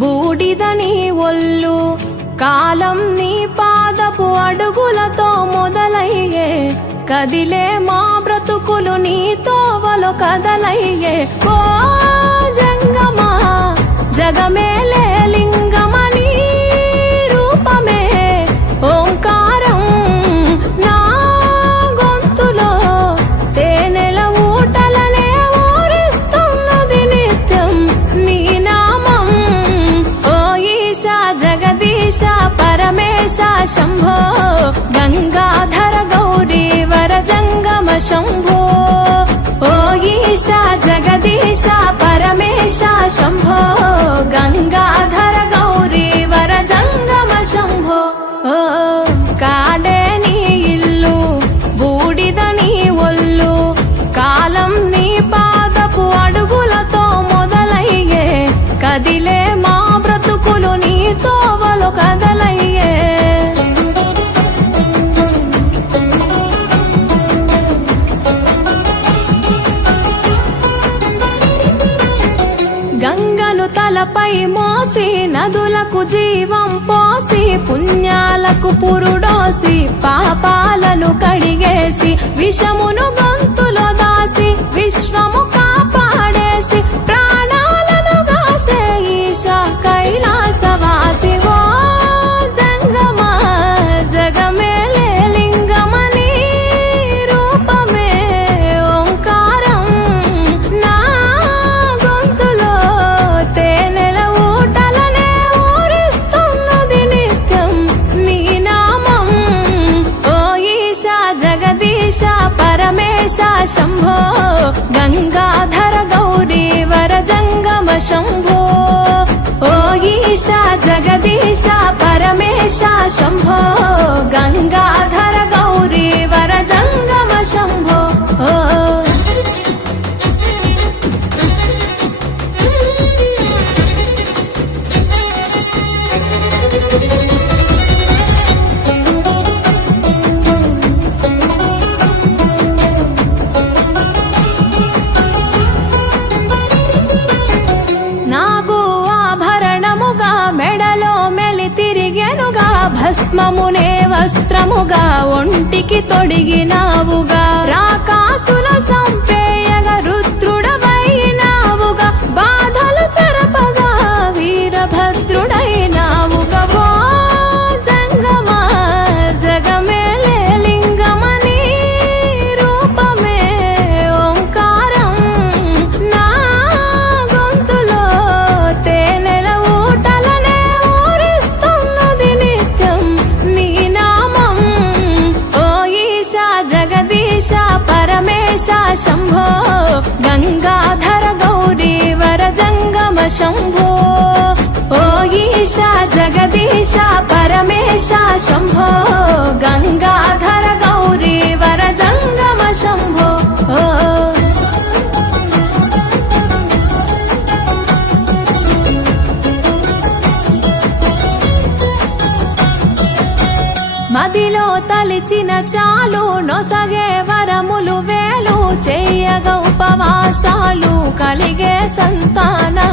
బూడిదని ఒళ్ళు కాలం నీ పాదపు అడుగులతో మొదలయ్యే. కదిలే మా బ్రతుకులు నీ తోవలు కదలయ్యే. ఓ జంగమా జగమేలే లింగ జగదీశ పరమేశ శంభో. గంగాధర గౌరీ వర జంగమ శంభో. ఓ ఈశా జగదీశ పరమేశ శంభో. గంగాధర గౌరీ వర జంగమ శంభో. ఓ కాడే నీ ఇల్లు బూడిద నీ ఒళ్ళు. కాలం నీ పాదపు అడుగులతో మొదలయ్యే కదిలే తలపై మోసి నదులకు జీవం పోసి పుణ్యాలకు పురుడోసి పాపాలను కడిగేసి విషమును గొంతులో దాసి విశ్వము शम्भो गङ्गाधर गौरीवर जङ्गम शम्भो। ओ ईशा जगदीशा परमेशा शम्भो गङ्गाधर భస్మమునే వస్త్రముగా ఒంటికి తొడిగినావుగా. రాకాసుల शम्भो गङ्गाधर गौरीवर जङ्गम शम्भो। ओ ईशा जगदीशा परमेशा शम्भो गङ्गा మదిలో తలిచిన చాలు నొసగే వరములు వేలు చేయగ ఉపవాసాలు కలిగే సంతానా.